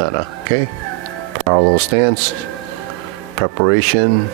center. Okay, parallel stance, preparation.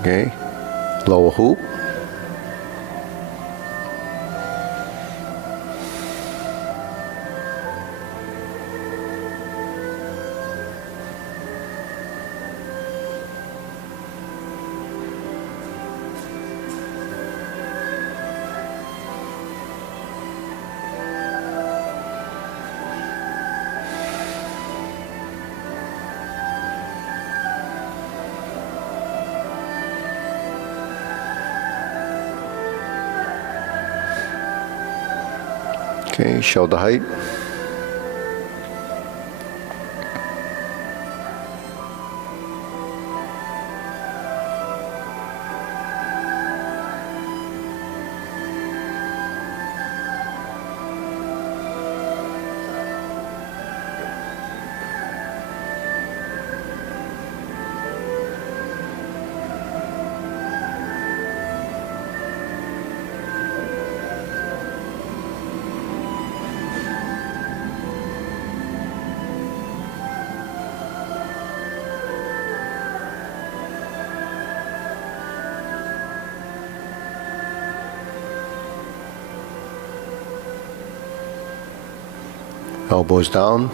Okay, lower hoop. Okay, shoulder height. Elbows down.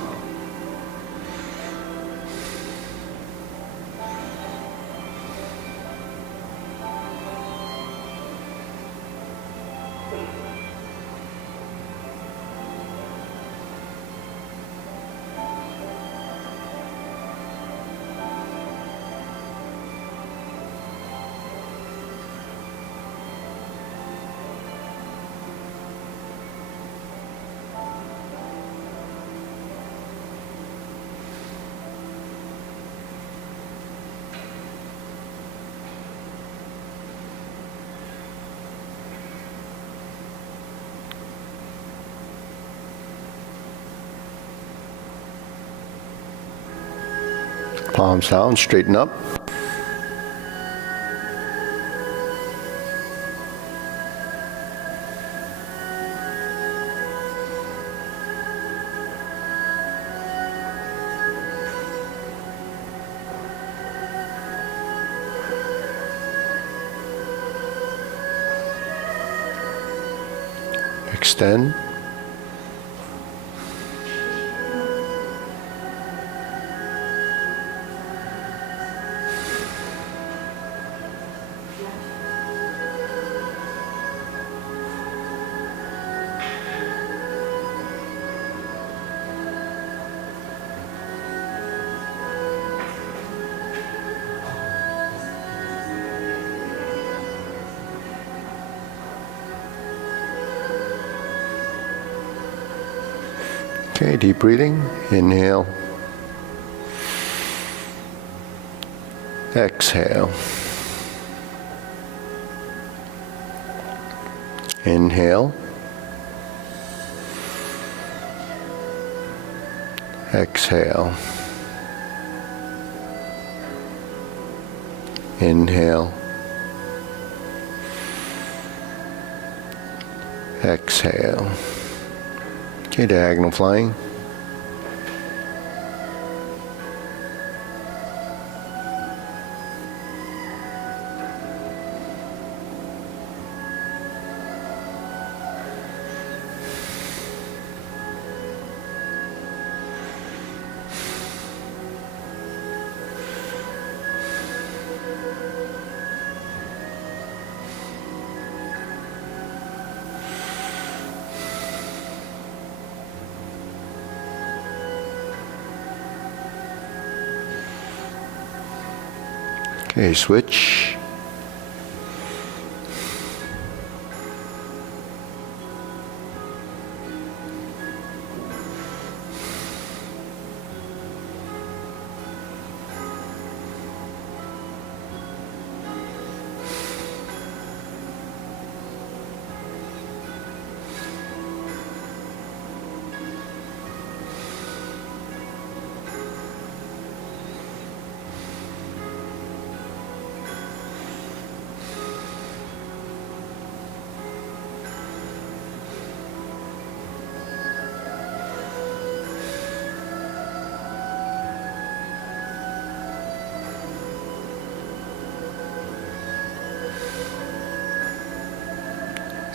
Palms down, straighten up. Extend. Okay, deep breathing. Inhale. Exhale. Inhale. Exhale. Inhale. Exhale. Okay, diagonal flying. Okay, switch.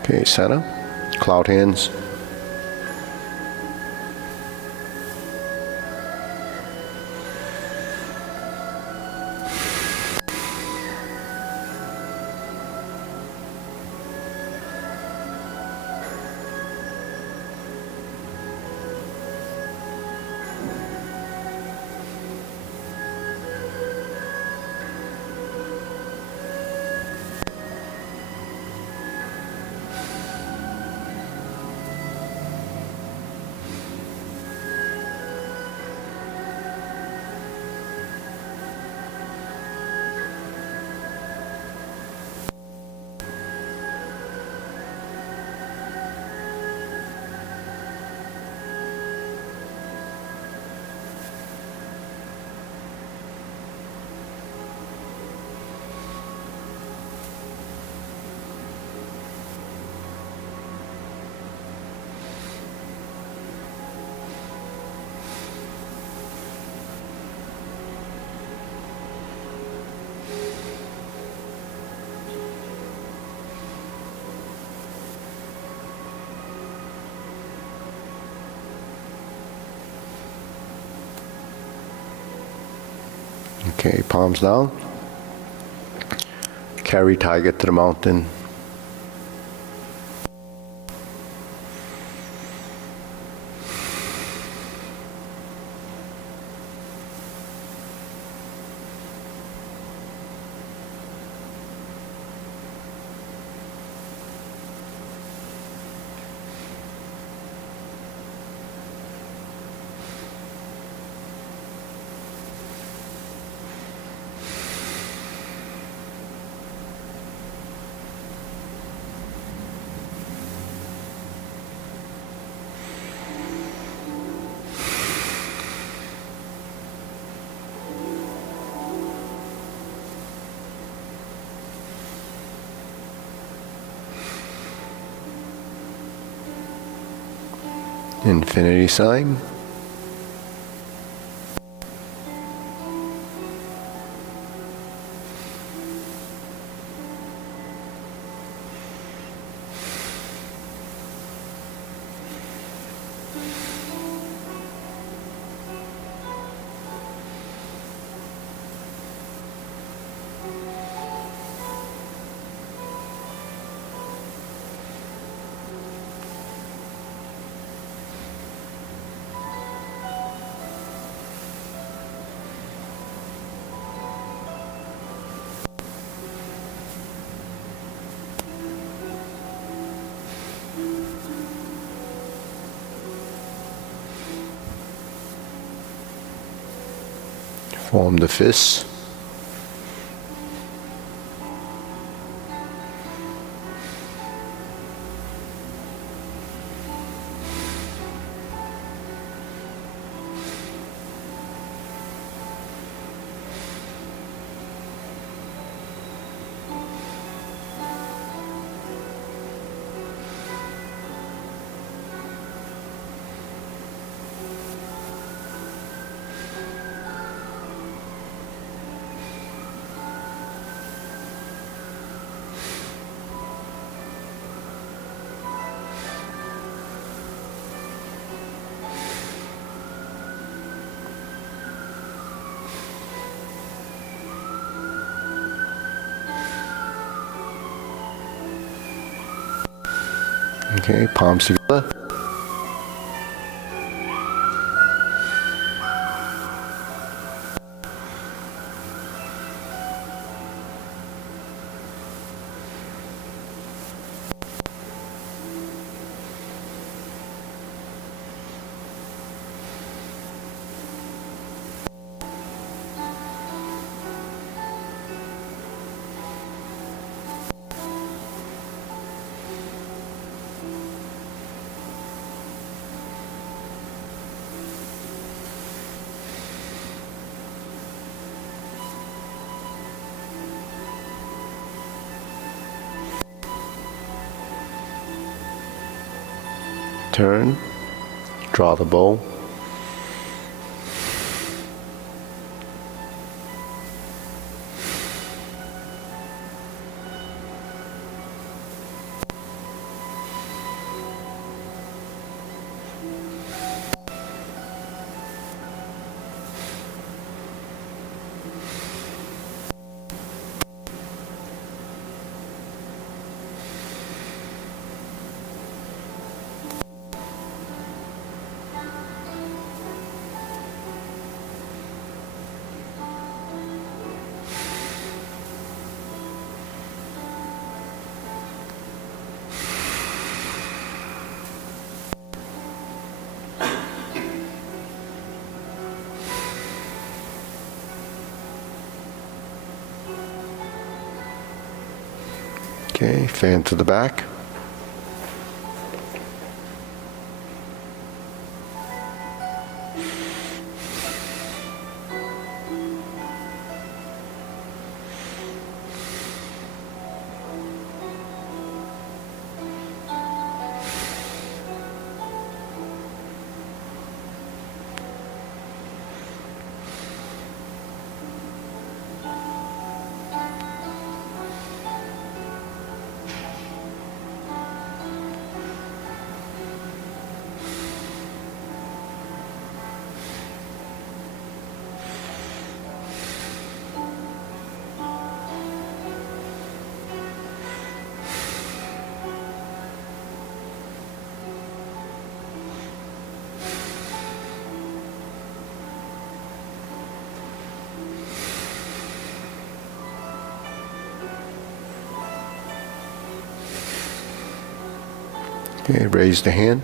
Okay, center. Cloud hands. Okay, palms down. Carry tiger to the mountain. Infinity sign. Form the fists. Okay, palms together. Turn, draw the bow. Okay, fan to the back. Okay, raise the hand.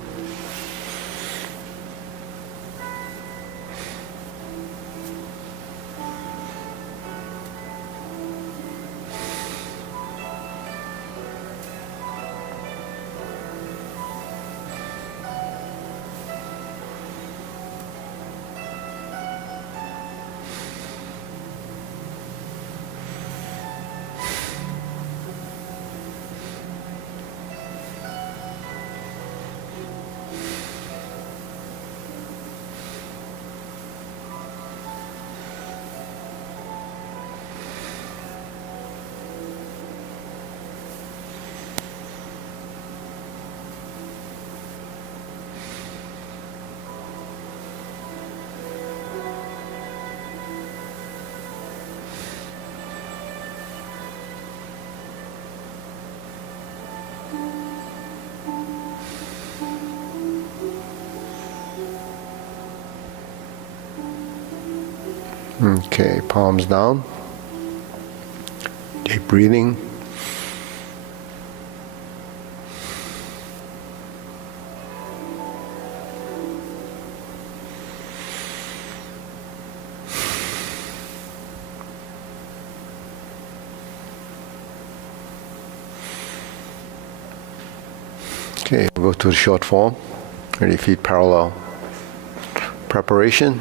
Okay, palms down. Deep breathing. Okay, we'll go to the short form. Ready, feet parallel. Preparation.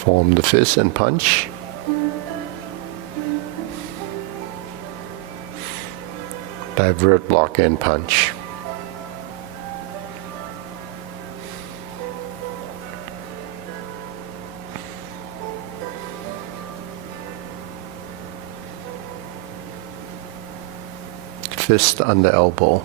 Form the fist and punch. Divert, block, and punch. Fist under elbow.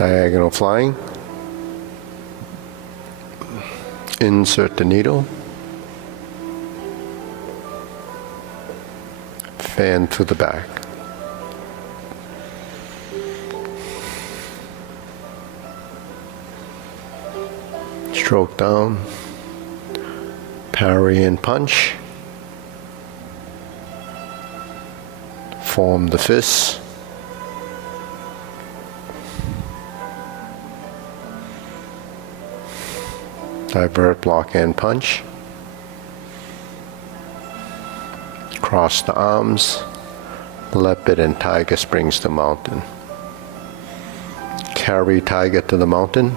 Diagonal flying. Insert the needle. Fan through the back. Stroke down. Parry and punch. Form the fists. Divert, block, and punch. Cross the arms. Leopard and tiger springs to mountain. Carry tiger to the mountain.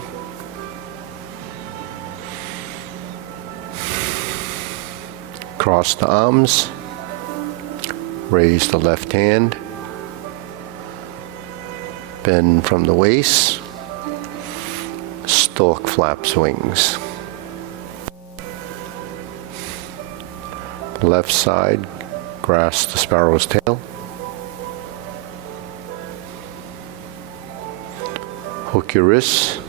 Cross the arms. Raise the left hand. Bend from the waist. Stork flaps wings. Left side, grasp the sparrow's tail. Hook your wrists.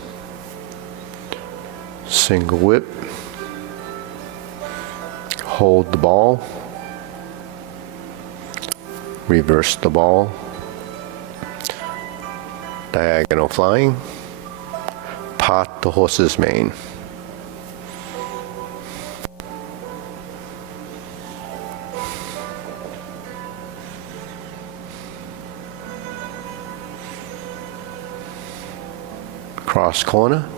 Single whip. Hold the ball. Reverse the ball. Diagonal flying. Part the horse's mane. Cross corner.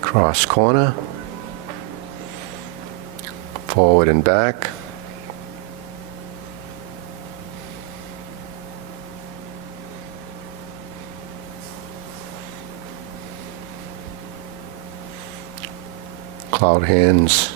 Cross corner. Forward and back. Cloud hands.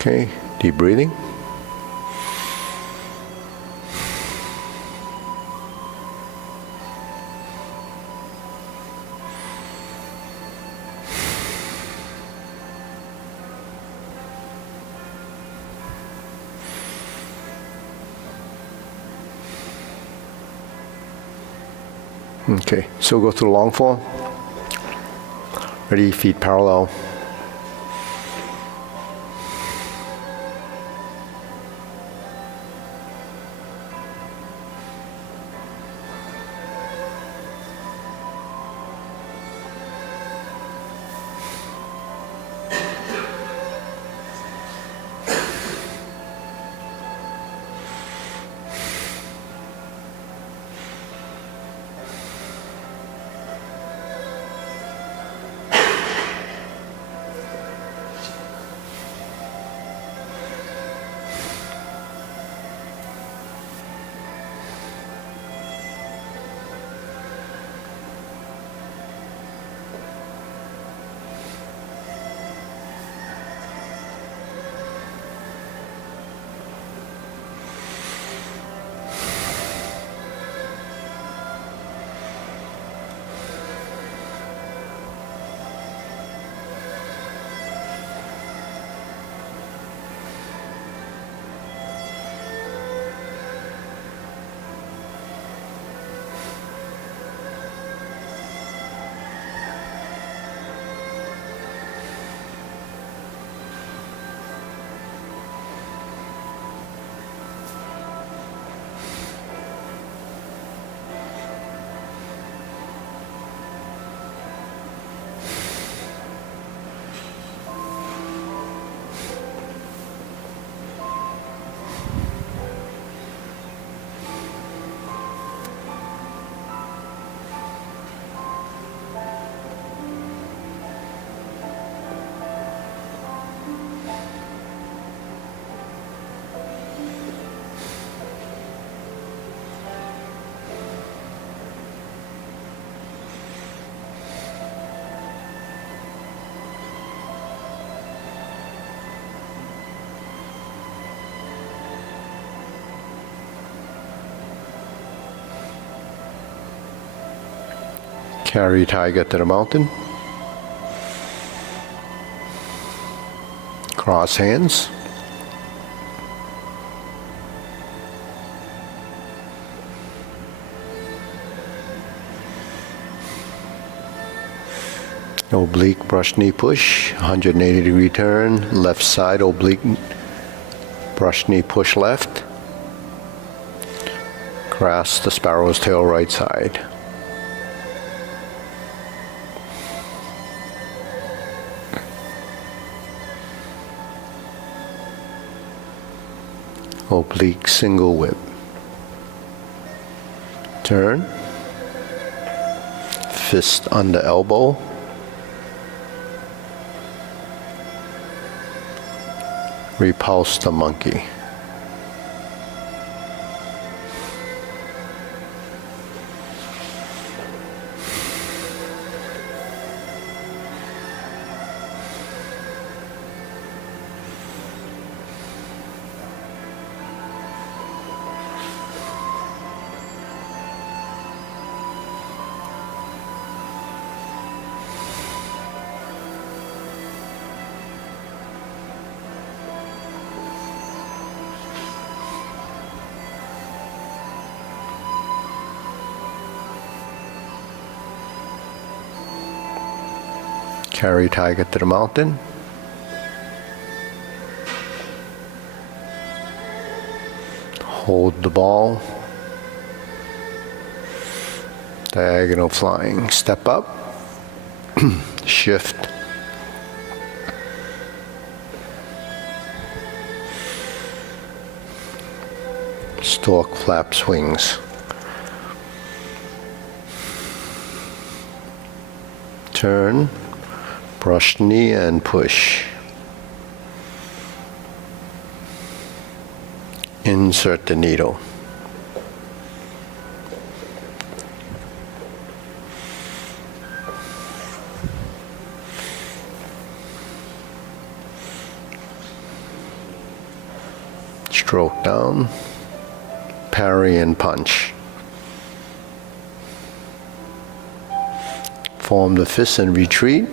Okay, deep breathing. Okay, so go through the long form. Ready, feet parallel. Carry tiger to the mountain. Cross hands. Oblique brush knee push, 180-degree turn, left side oblique brush knee push left. Grasp the sparrow's tail right side. Oblique single whip. Turn. Fist under elbow. Repulse the monkey. Carry tiger to the mountain. Hold the ball. Diagonal flying. Step up. Shift. Stork flap swings. Turn. Brush knee and push. Insert the needle. Stroke down. Parry and punch. Form the fist and retreat.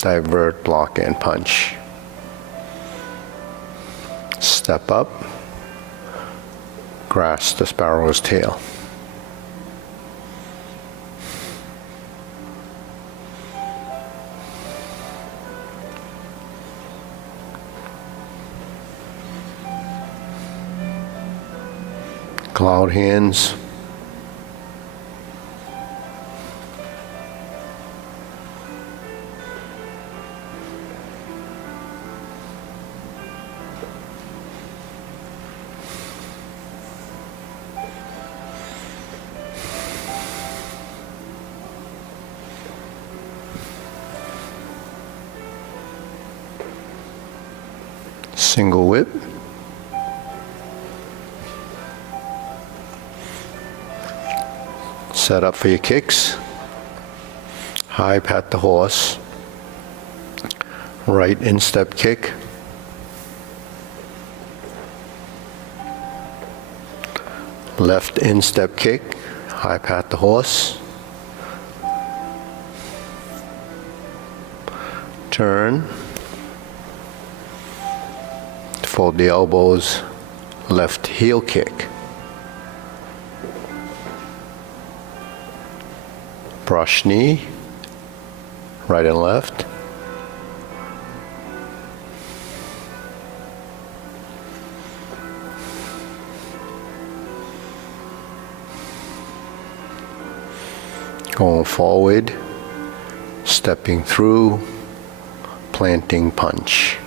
Divert, block, and punch. Step up. Grasp the sparrow's tail. Cloud hands. Single whip. Set up for your kicks. High pat the horse. Right instep kick. Left instep kick. High pat the horse. Turn. Fold the elbows, left heel kick. Brush knee, right and left. Going forward, stepping through, planting punch.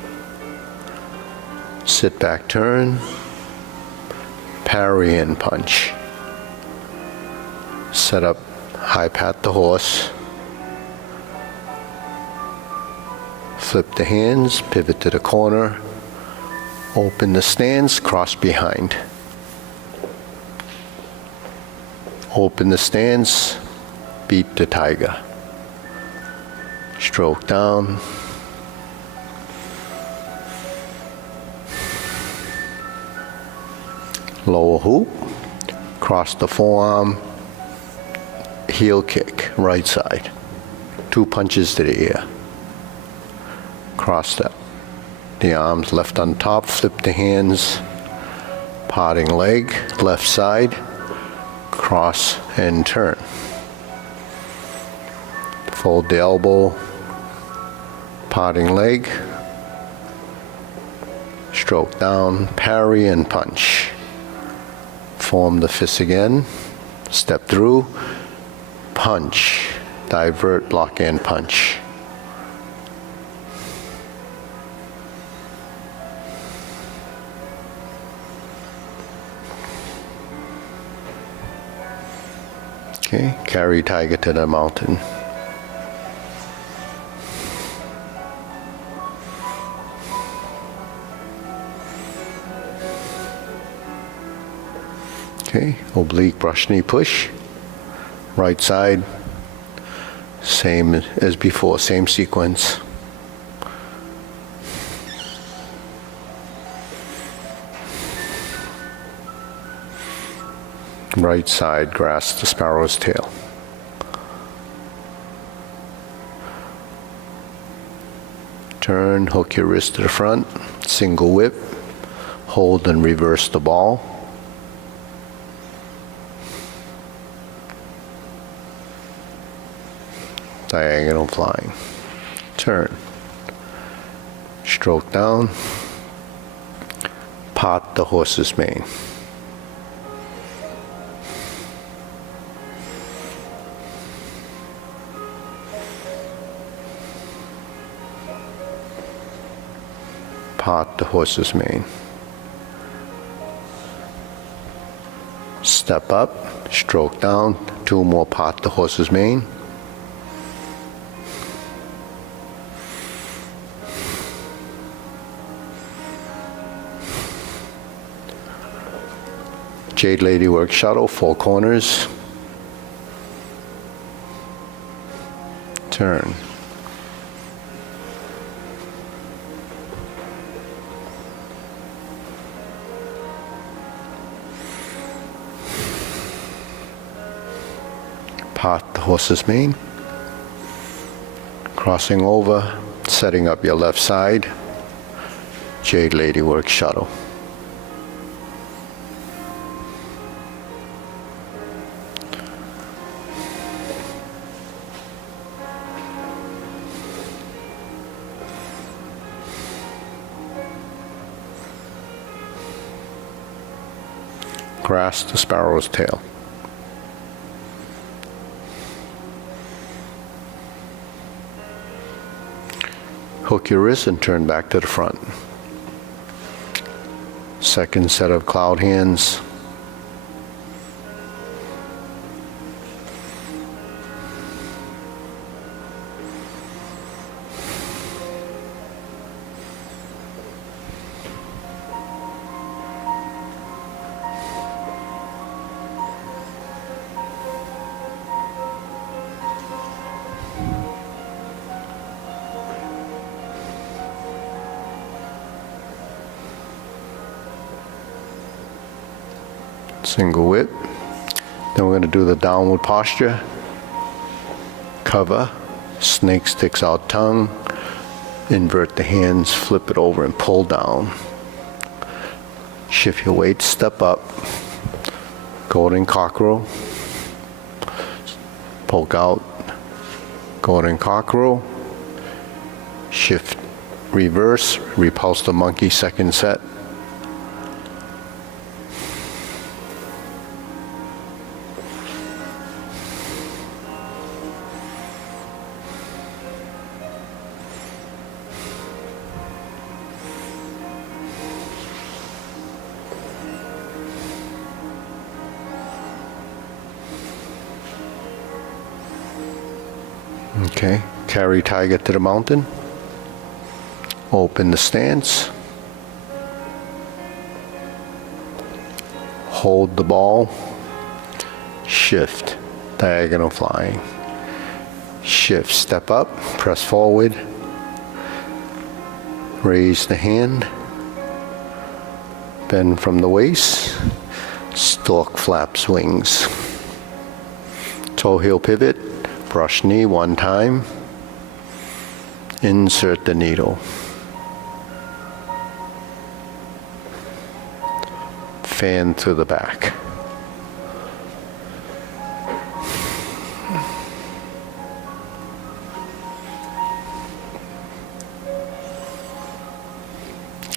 Sit back turn, parry and punch. Set up, high pat the horse. Flip the hands, pivot to the corner. Open the stance, cross behind. Open the stance, beat the tiger. Stroke down. Lower hoop, cross the forearm, heel kick, right side. 2 punches to the ear. Cross step. The arms left on top, flip the hands, parting leg, left side, cross and turn. Fold the elbow, parting leg, stroke down, parry and punch. Form the fist again, step through, punch, divert, block and punch. Okay, carry tiger to the mountain. Okay, oblique brush knee push. Right side, same as before, same sequence. Right side, grasp the sparrow's tail. Turn, hook your wrist to the front, single whip, hold and reverse the ball. Diagonal flying. Turn. Stroke down. Part the horse's mane. Part the horse's mane. Step up, stroke down, 2 more part the horse's mane. Jade Lady work shuttle, 4 corners. Turn. Part the horse's mane. Crossing over, setting up your left side. Jade Lady work shuttle. Grasp the sparrow's tail. Hook your wrist and turn back to the front. Second set of cloud hands. Single whip. Then we're going to do the downward posture. Cover. Snake sticks out tongue. Invert the hands, flip it over and pull down. Shift your weight, step up. Golden cockerel. Poke out. Golden cockerel. Shift, reverse, repulse the monkey, second set. Okay, carry tiger to the mountain. Open the stance. Hold the ball. Shift, diagonal flying. Shift, step up, press forward. Raise the hand. Bend from the waist. Stork flaps wings. Toe heel pivot, brush knee one time, insert the needle. Fan to the back.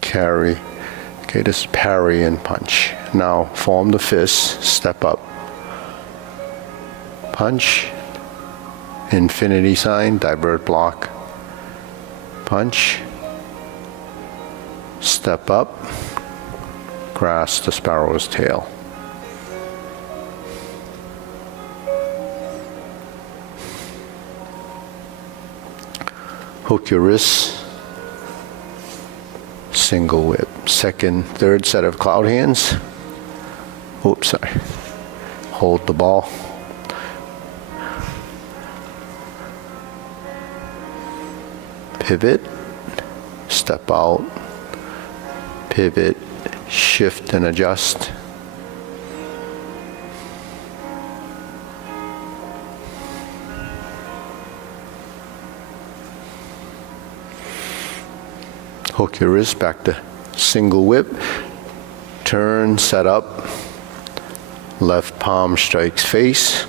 Carry. Okay, this is parry and punch. Now form the fist, step up. Punch, infinity sign, divert block. Punch, step up, grasp the sparrow's tail. Hook your wrists, single whip. Second, third set of cloud hands. Oops, sorry. Hold the ball. Pivot, step out, pivot, shift and adjust. Hook your wrist back to single whip, turn, set up, left palm strikes face,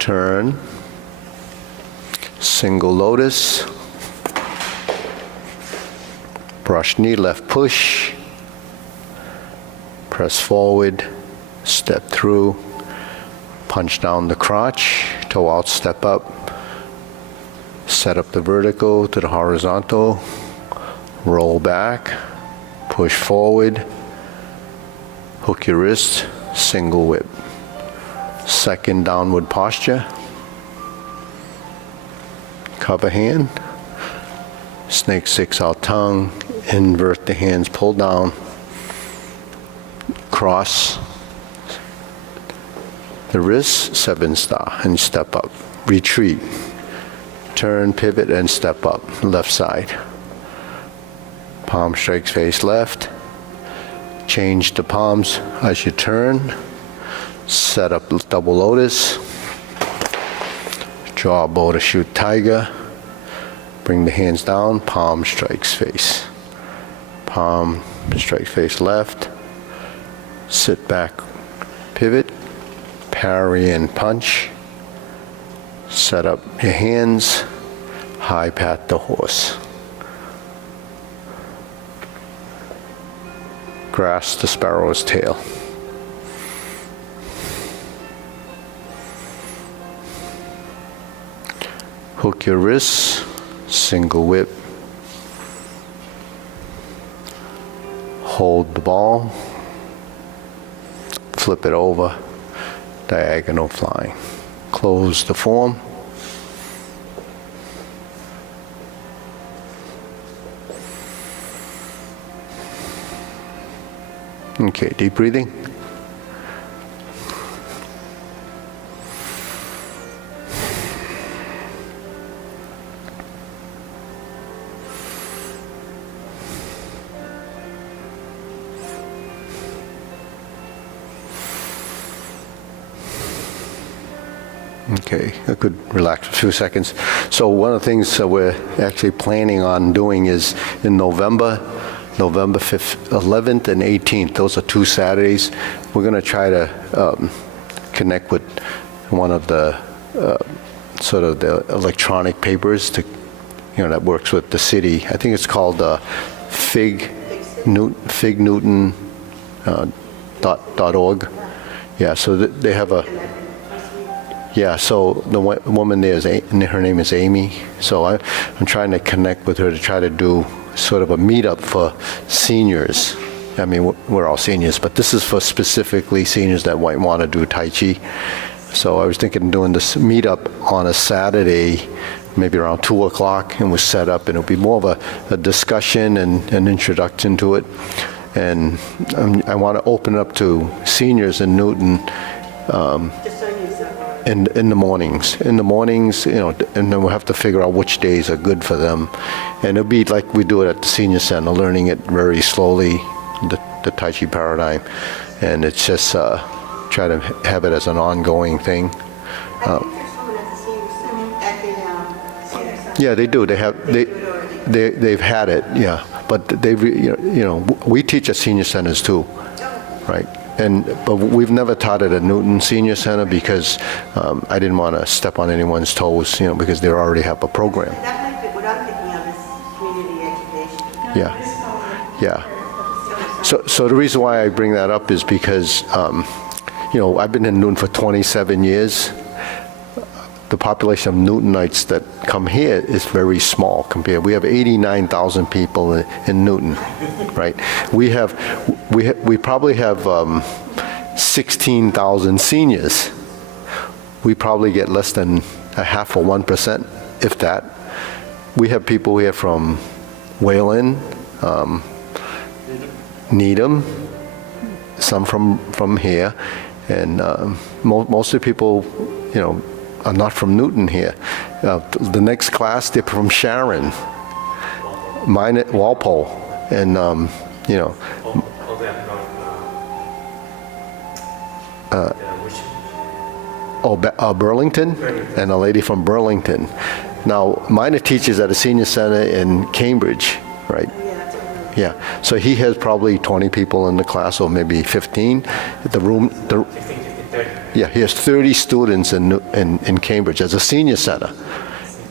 turn, single lotus, brush knee, left push, press forward, step through, punch down the crotch, toe out, step up, set up the vertical to the horizontal, roll back, push forward, hook your wrist, single whip. Second downward posture, cover hand, snake six out tongue, invert the hands, pull down, cross the wrist, seven star, and step up, retreat. Turn, pivot, and step up, left side. Palm strikes face left. Change the palms as you turn. Set up double lotus. Draw bow to shoot tiger. Bring the hands down, palm strikes face. Palm strikes face left. Sit back, pivot, parry and punch. Set up your hands, high pat the horse. Grasp the sparrow's tail. Hook your wrists, single whip. Hold the ball, flip it over, diagonal flying. Close the form. Okay, deep breathing. Okay, I could relax for a few seconds. So one of the things we're actually planning on doing is in November 5th, 11th and 18th. Those are 2 Saturdays. We're going to try to connect with one of the sort of the electronic papers to, that works with the city. I think it's called Fig Newton .org. Yeah, so they have a. Yeah, so the woman there, her name is Amy. So I'm trying to connect with her to try to do sort of a meetup for seniors. I mean, we're all seniors, but this is for specifically seniors that might want to do Tai Chi. So I was thinking of doing this meetup on a Saturday, maybe around 2 o'clock, and we'll set up, and it'll be more of a discussion and an introduction to it. And I want to open it up to seniors in Newton. In the mornings, and then we'll have to figure out which days are good for them. And it'll be like we do it at the senior center, learning it very slowly, the Tai Chi Paradigm. And it's just, try to have it as an ongoing thing. I think there's someone at the senior center, at the senior center. Yeah, they do. They've had it. Yeah, but we teach at senior centers too, right? But we've never taught it at Newton Senior Center because I didn't want to step on anyone's toes, because they already have a program. That might be what I'm thinking of is community education. Yeah, yeah. So the reason why I bring that up is because, I've been in Newton for 27 years. The population of Newtonites that come here is very small compared. We have 89,000 people in Newton, right? We probably have 16,000 seniors. We probably get less than a half or 1%, if that. We have people here from Wayland, Needham, some from here, and most of the people, are not from Newton here. The next class, they're from Sharon, mine at Walpole, and Burlington, and a lady from Burlington. Now, mine are teachers at a senior center in Cambridge, right? Yeah, so he has probably 20 people in the class, or maybe 15. Yeah, he has 30 students in Cambridge as a senior center,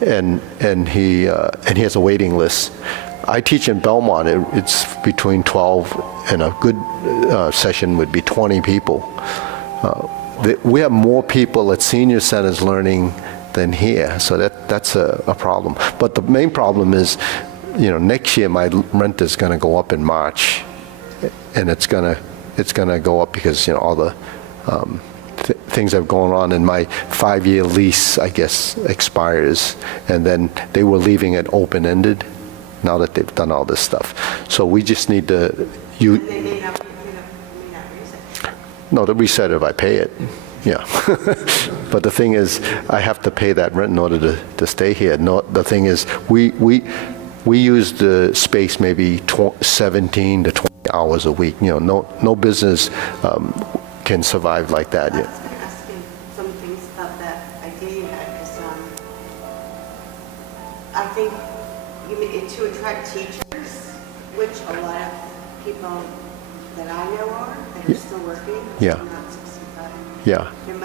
and he has a waiting list. I teach in Belmont. It's between 12 and a good session would be 20 people. We have more people at senior centers learning than here, so that's a problem. But the main problem is, next year my rent is going to go up in March, and it's going to go up because all the things that have gone on, and my 5-year lease, I guess, expires, and then they were leaving it open-ended now that they've done all this stuff. So we just need to. They may not raise it. No, they reset it if I pay it. Yeah. But the thing is, I have to pay that rent in order to stay here. No, the thing is, we use the space maybe 17 to 20 hours a week. No business can survive like that. I was going to ask you some things about that idea you had, because I think to attract teachers, which a lot of people that I know that are still working, Yeah. not 65. Yeah. You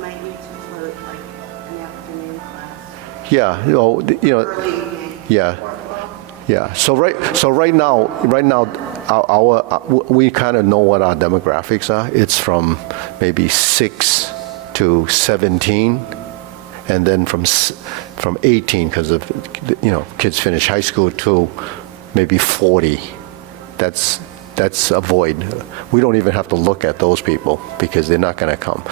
might need to float like an afternoon class. Yeah. Early evening. Yeah. Yeah. So right now, we kind of know what our demographics are. It's from maybe 6 to 17, and then from 18, because of kids finish high school, to maybe 40. That's a void. We don't even have to look at those people because they're not going to come.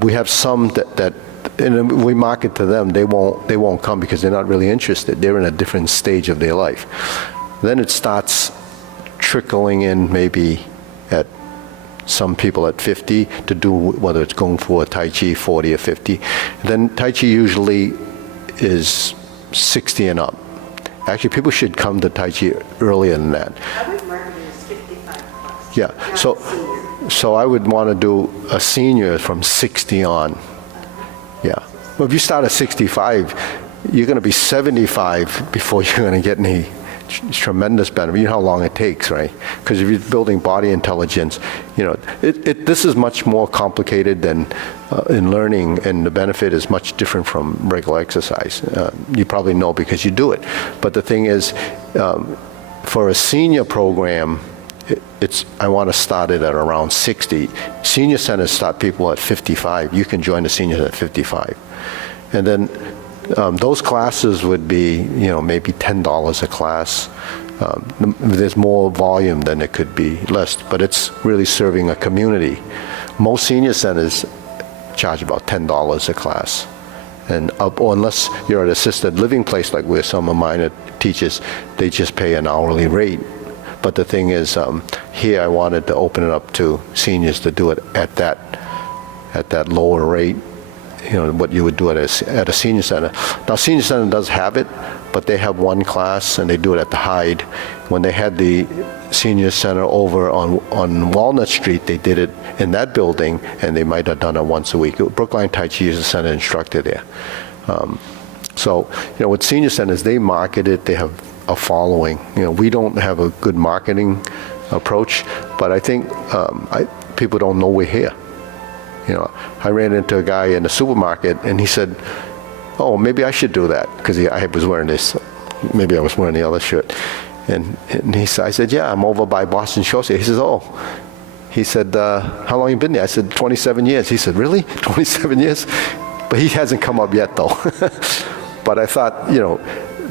We have some that and we market to them, they won't come because they're not really interested. They're in a different stage of their life. Then it starts trickling in maybe at some people at 50 to do, whether it's going for Tai Chi 40 or 50. Then Tai Chi usually is 60 and up. Actually, people should come to Tai Chi earlier than that. I would market it as 55 plus. Yeah, not senior. so I would want to do a senior from 60 on. Yeah. Well, if you start at 65, you're going to be 75 before you're going to get any tremendous benefit. You know how long it takes, right? Because if you're building body intelligence, this is much more complicated than in learning, and the benefit is much different from regular exercise. You probably know because you do it. But the thing is, for a senior program, I want to start it at around 60. Senior centers start people at 55. You can join the seniors at 55. And then those classes would be, maybe $10 a class. There's more volume than it could be less, but it's really serving a community. Most senior centers charge about $10 a class. And or unless you're at an assisted living place like where some of mine are teachers, they just pay an hourly rate. But the thing is, here I wanted to open it up to seniors to do it at that lower rate, what you would do at a senior center. Now, senior center does have it, but they have one class and they do it at the Hyde. When they had the senior center over on Walnut Street, they did it in that building, and they might have done it once a week. Brookline Tai Chi is a center instructor there. So, with senior centers, they market it, they have a following. We don't have a good marketing approach, but I think people don't know we're here. I ran into a guy in the supermarket, and he said, "Oh, maybe I should do that," because I was wearing this. Maybe I was wearing the other shirt. And I said, "Yeah, I'm over by Boston Shores." He says, "Oh." He said, "How long you been there?" I said, 27 years. He said, "Really? 27 years?" But he hasn't come up yet, though. But I thought,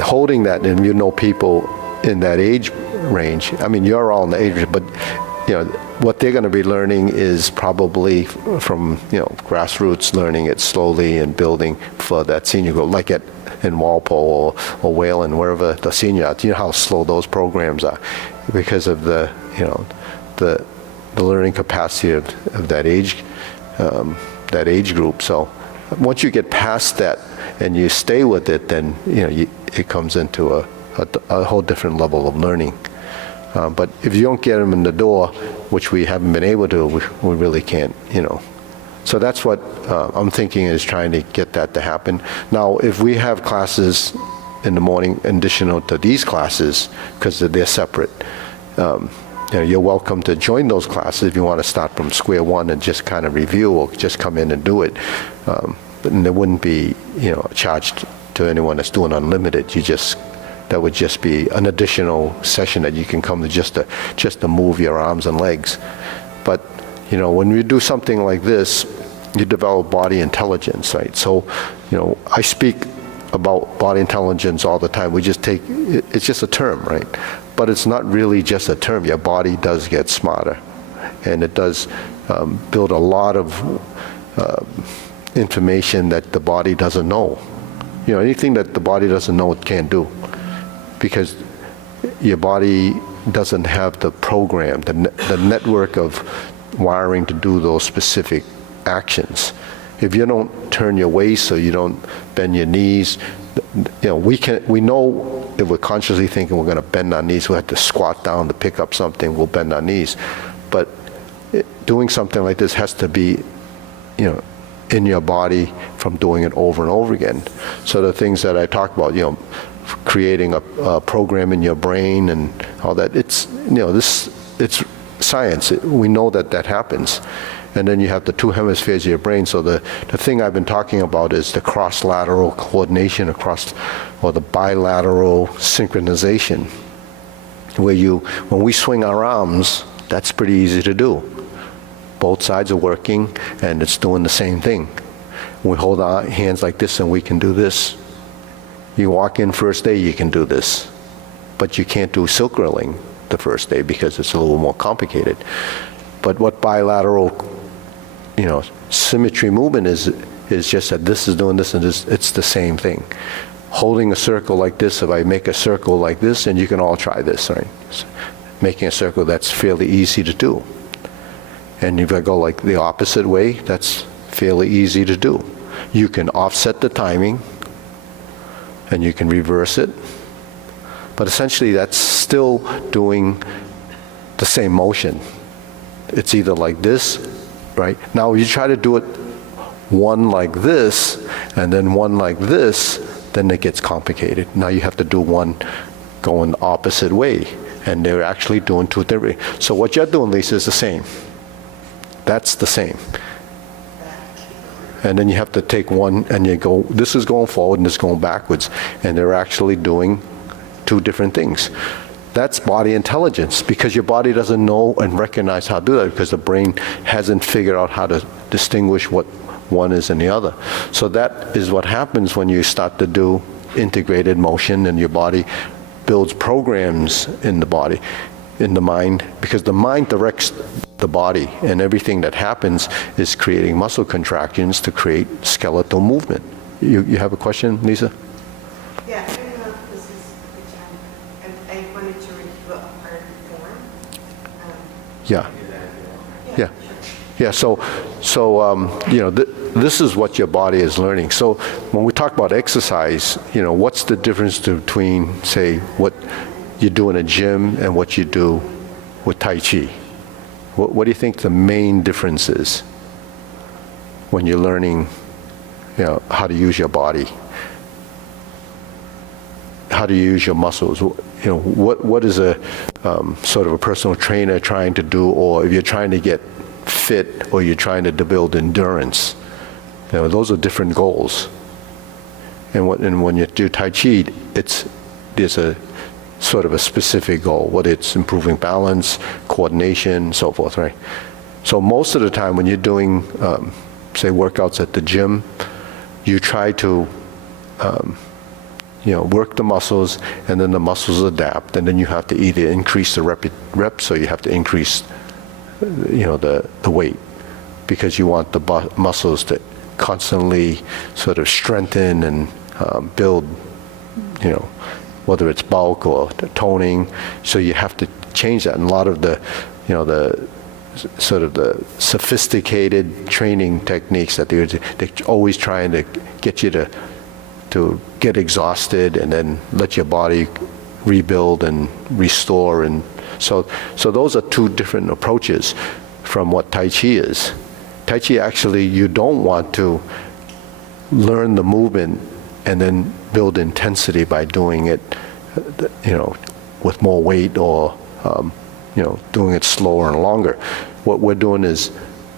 holding that, and people in that age range, I mean, you're all in the age range, but what they're going to be learning is probably from, grassroots, learning it slowly and building for that senior group, like in Walpole or Wayland, wherever the senior are. You know how slow those programs are because of the learning capacity of that age group. So once you get past that and you stay with it, then, it comes into a whole different level of learning. But if you don't get them in the door, which we haven't been able to, we really can't, So that's what I'm thinking, is trying to get that to happen. Now, if we have classes in the morning, additional to these classes, because they're separate, you're welcome to join those classes if you want to start from square one and just kind of review, or just come in and do it. But there wouldn't be, charged to anyone that's doing unlimited. That would just be an additional session that you can come to just to move your arms and legs. But, when you do something like this, you develop body intelligence, right? So, I speak about body intelligence all the time. It's just a term, right? But it's not really just a term. Your body does get smarter, and it does build a lot of information that the body doesn't know. Anything that the body doesn't know, it can't do. Because your body doesn't have the program, the network of wiring to do those specific actions. If you don't turn your waist, or you don't bend your knees, we know if we're consciously thinking we're going to bend our knees, we have to squat down to pick up something, we'll bend our knees. But doing something like this has to be, in your body from doing it over and over again. So the things that I talked about, creating a program in your brain and all that, it's science. We know that happens. And then you have the two hemispheres of your brain. So the thing I've been talking about is the cross-lateral coordination or the bilateral synchronization, where when we swing our arms, that's pretty easy to do. Both sides are working, and it's doing the same thing. We hold our hands like this, and we can do this. You walk in first day, you can do this. But you can't do silk drilling the first day because it's a little more complicated. But what bilateral, symmetry movement is just that this is doing this and this, it's the same thing. Holding a circle like this, if I make a circle like this, and you can all try this, right? So making a circle, that's fairly easy to do. And if I go like the opposite way, that's fairly easy to do. You can offset the timing, and you can reverse it. But essentially, that's still doing the same motion. It's either like this, right? Now, you try to do it one like this, and then one like this, then it gets complicated. Now you have to do one going the opposite way, and they're actually doing two different. So what you're doing, Lisa, is the same. That's the same. And then you have to take one and you go, this is going forward and this is going backwards. And they're actually doing two different things. That's body intelligence, because your body doesn't know and recognize how to do that, because the brain hasn't figured out how to distinguish what one is and the other. So that is what happens when you start to do integrated motion, and your body builds programs in the body, in the mind, because the mind directs the body, and everything that happens is creating muscle contractions to create skeletal movement. You have a question, Lisa? Yeah, I don't know if this is the time. I wanted to review a part of the form. Yeah. Yeah. Yeah, so this is what your body is learning. So when we talk about exercise, what's the difference between, say, what you do in a gym and what you do with Tai Chi? What do you think the main difference is when you're learning, how to use your body? How do you use your muscles? What is a sort of a personal trainer trying to do, or if you're trying to get fit or you're trying to build endurance? Those are different goals. And when you do Tai Chi, there's a sort of a specific goal, whether it's improving balance, coordination, so forth, right? So most of the time when you're doing, say, workouts at the gym, you try to work the muscles, and then the muscles adapt, and then you have to either increase the reps or you have to increase, the weight, because you want the muscles to constantly sort of strengthen and build, whether it's bulk or toning. So you have to change that. And a lot of the sort of the sophisticated training techniques that they're always trying to get you to get exhausted and then let your body rebuild and restore. And so those are two different approaches from what Tai Chi is. Tai Chi, actually, you don't want to learn the movement and then build intensity by doing it, with more weight or, doing it slower and longer. What we're doing is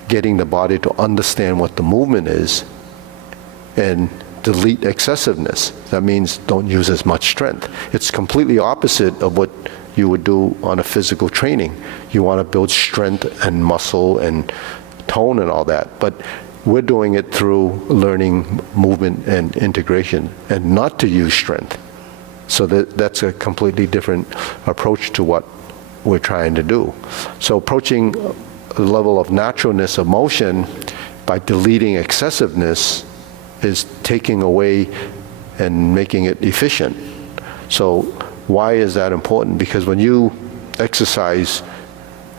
getting the body to understand what the movement is and delete excessiveness. That means don't use as much strength. It's completely opposite of what you would do on a physical training. You want to build strength and muscle and tone and all that, but we're doing it through learning movement and integration, and not to use strength. So that's a completely different approach to what we're trying to do. So approaching a level of naturalness of motion by deleting excessiveness is taking away and making it efficient. So why is that important? Because when you exercise,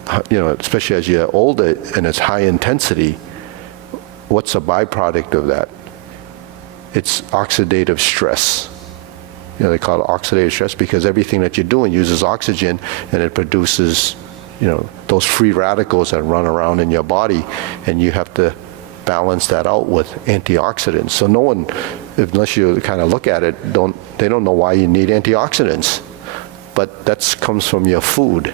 especially as you're older and it's high intensity, what's a byproduct of that? It's oxidative stress. They call it oxidative stress because everything that you're doing uses oxygen, and it produces, those free radicals that run around in your body, and you have to balance that out with antioxidants. So no one, unless you kind of look at it, they don't know why you need antioxidants. But that comes from your food.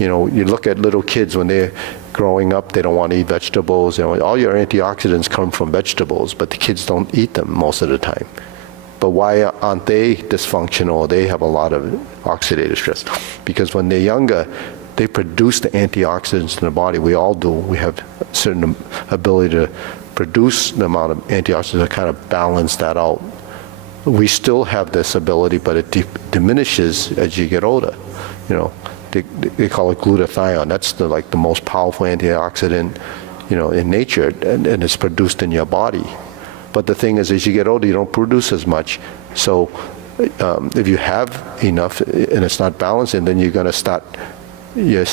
You look at little kids when they're growing up, they don't want to eat vegetables. All your antioxidants come from vegetables, but the kids don't eat them most of the time. But why aren't they dysfunctional? They have a lot of oxidative stress. Because when they're younger, they produce the antioxidants in the body. We all do. We have a certain ability to produce the amount of antioxidants to kind of balance that out. We still have this ability, but it diminishes as you get older. They call it glutathione. That's the most powerful antioxidant, in nature, and it's produced in your body. But the thing is, as you get older, you don't produce as much. So if you have enough and it's not balancing, then you're going to start, your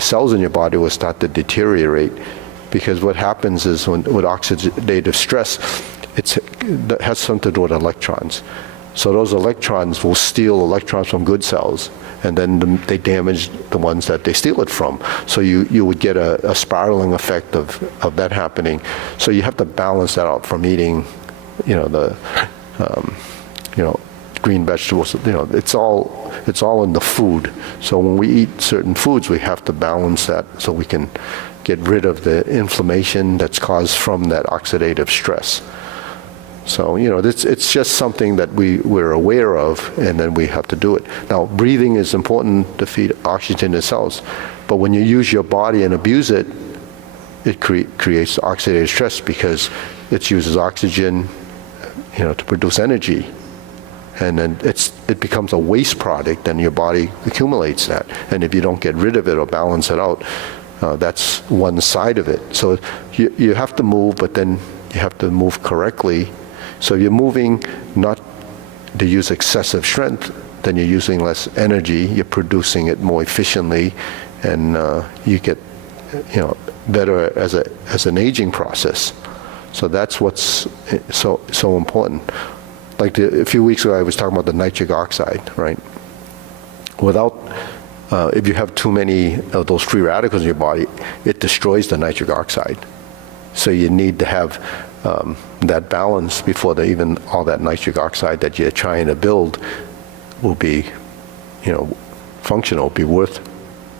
cells in your body will start to deteriorate. Because what happens is with oxidative stress, it has something to do with electrons. So those electrons will steal electrons from good cells, and then they damage the ones that they steal it from. So you would get a spiraling effect of that happening. So you have to balance that out from eating, green vegetables. It's all in the food. So when we eat certain foods, we have to balance that so we can get rid of the inflammation that's caused from that oxidative stress. So, it's just something that we're aware of, and then we have to do it. Now, breathing is important to feed oxygen to cells, but when you use your body and abuse it, it creates oxidative stress because it uses oxygen, to produce energy. And then it becomes a waste product, and your body accumulates that. And if you don't get rid of it or balance it out, that's one side of it. So you have to move, but then you have to move correctly. So you're moving not to use excessive strength, then you're using less energy, you're producing it more efficiently, and you get better as an aging process. So that's what's so important. Like a few weeks ago, I was talking about the nitric oxide, right? Without, if you have too many of those free radicals in your body, it destroys the nitric oxide. So you need to have that balance before even all that nitric oxide that you're trying to build will be, functional, be worth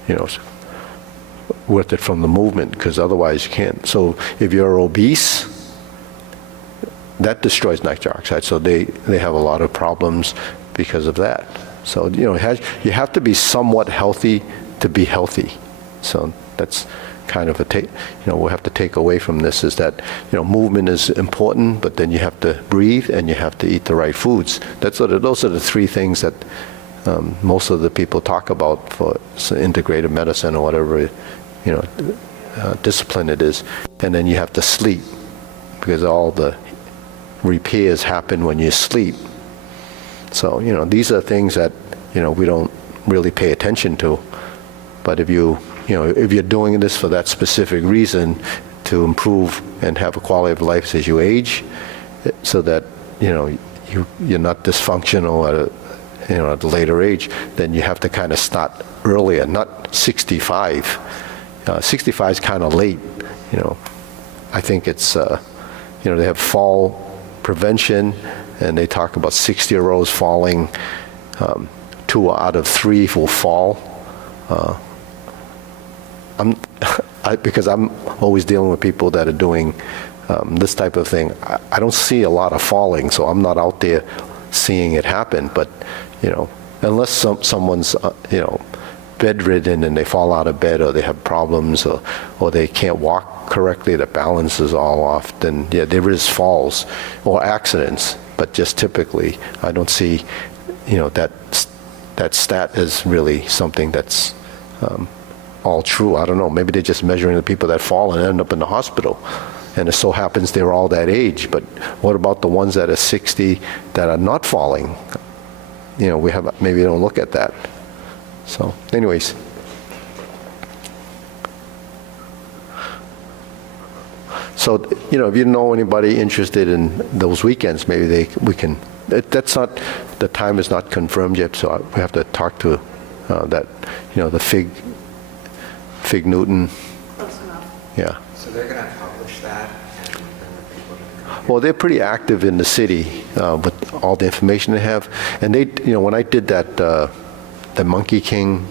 it from the movement, because otherwise you can't. So if you're obese, that destroys nitric oxide. So they have a lot of problems because of that. So, you have to be somewhat healthy to be healthy. So that's kind of we'll have to take away from this is that, movement is important, but then you have to breathe and you have to eat the right foods. Those are the three things that most of the people talk about for integrative medicine or whatever, discipline it is. And then you have to sleep, because all the repairs happen when you sleep. So, these are things that, we don't really pay attention to. But if if you're doing this for that specific reason, to improve and have a quality of life as you age, so that, you're not dysfunctional at a later age, then you have to kind of start earlier, not 65. 65 is kind of late, I think it's, they have fall prevention, and they talk about 60-year-olds falling, 2 out of 3 will fall. Because I'm always dealing with people that are doing this type of thing, I don't see a lot of falling, so I'm not out there seeing it happen. But, unless someone's, bedridden and they fall out of bed, or they have problems, or they can't walk correctly, the balance is all off, then yeah, there is falls or accidents. But just typically, I don't see, that stat is really something that's all true. I don't know, maybe they're just measuring the people that fall and end up in the hospital, and it so happens they're all that age. But what about the ones that are 60 that are not falling? Maybe don't look at that. So anyways, so if you know anybody interested in those weekends, maybe we can. That's not, the time is not confirmed yet, so we have to talk to that, the Fig Newton. Close enough. Yeah. So they're going to publish that, and then the people can come. Well, they're pretty active in the city with all the information they have. And they, when I did that, the Monkey King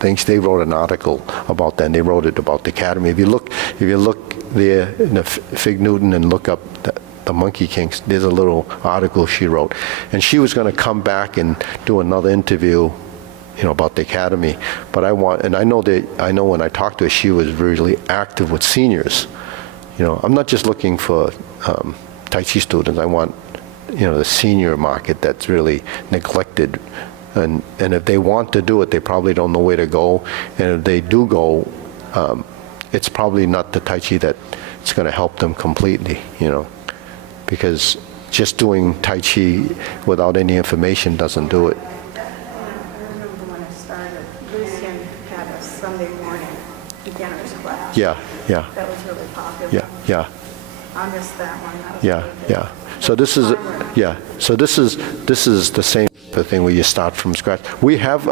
things, they wrote an article about that, and they wrote it about the academy. If you look there in the Fig Newton and look up the Monkey King, there's a little article she wrote. And she was going to come back and do another interview, about the academy. But I know when I talked to her, she was really active with seniors. I'm not just looking for Tai Chi students. I want, the senior market that's really neglected. And if they want to do it, they probably don't know where to go. And if they do go, it's probably not the Tai Chi that it's going to help them completely, because just doing Tai Chi without any information doesn't do it. I remember when I started, Lucian had a Sunday morning beginner's class. Yeah. That was really popular. Yeah. I missed that one. That was Yeah. really good. So this is the same thing where you start from scratch. We have a